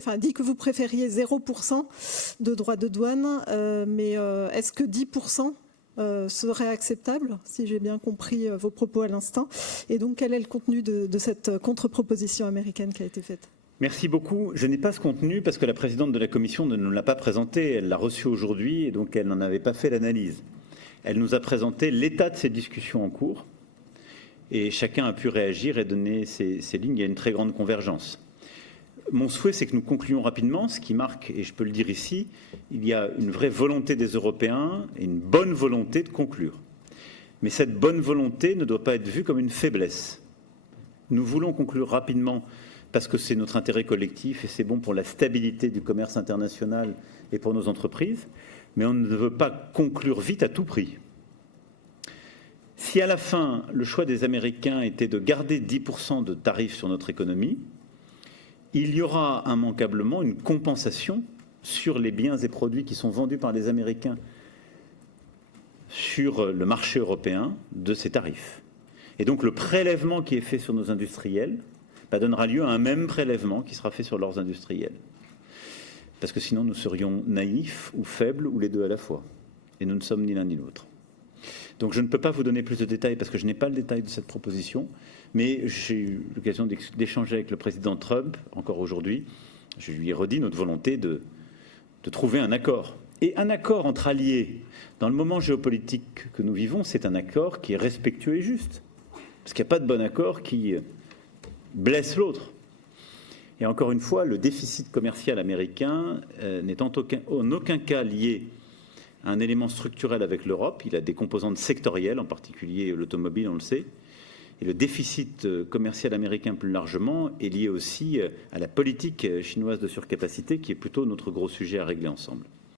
enfin, dit que vous préfériez 0% de droits de douane, mais est-ce que 10% serait acceptable, si j'ai bien compris vos propos à l'instant? Et donc, quel est le contenu de cette contre-proposition américaine qui a été faite? Merci beaucoup. Je n'ai pas ce contenu parce que la présidente de la Commission ne nous l'a pas présenté. Elle l'a reçu aujourd'hui et donc elle n'en avait pas fait l'analyse. Elle nous a présenté l'état de ces discussions en cours et chacun a pu réagir et donner ses lignes. Il y a une très grande convergence. Mon souhait, c'est que nous concluions rapidement, ce qui marque, et je peux le dire ici, il y a une vraie volonté des Européens et une bonne volonté de conclure. Mais cette bonne volonté ne doit pas être vue comme une faiblesse. Nous voulons conclure rapidement parce que c'est notre intérêt collectif et c'est bon pour la stabilité du commerce international et pour nos entreprises, mais on ne veut pas conclure vite à tout prix. Si à la fin, le choix des Américains était de garder 10% de tarifs sur notre économie, il y aura immanquablement une compensation sur les biens et produits qui sont vendus par les Américains sur le marché européen de ces tarifs. Et donc le prélèvement qui est fait sur nos industriels donnera lieu à un même prélèvement qui sera fait sur leurs industriels. Parce que sinon nous serions naïfs ou faibles ou les deux à la fois. Et nous ne sommes ni l'un ni l'autre. Donc je ne peux pas vous donner plus de détails parce que je n'ai pas le détail de cette proposition, mais j'ai eu l'occasion d'échanger avec le président Trump encore aujourd'hui. Je lui ai redit notre volonté de trouver un accord. Et un accord entre alliés, dans le moment géopolitique que nous vivons, c'est un accord qui est respectueux et juste. Parce qu'il n'y a pas de bon accord qui blesse l'autre. Et encore une fois, le déficit commercial américain n'est en aucun cas lié à un élément structurel avec l'Europe. Il a des composantes sectorielles, en particulier l'automobile, on le sait. Et le déficit commercial américain plus largement est lié aussi à la politique chinoise de surcapacité, qui est plutôt notre gros sujet à régler ensemble.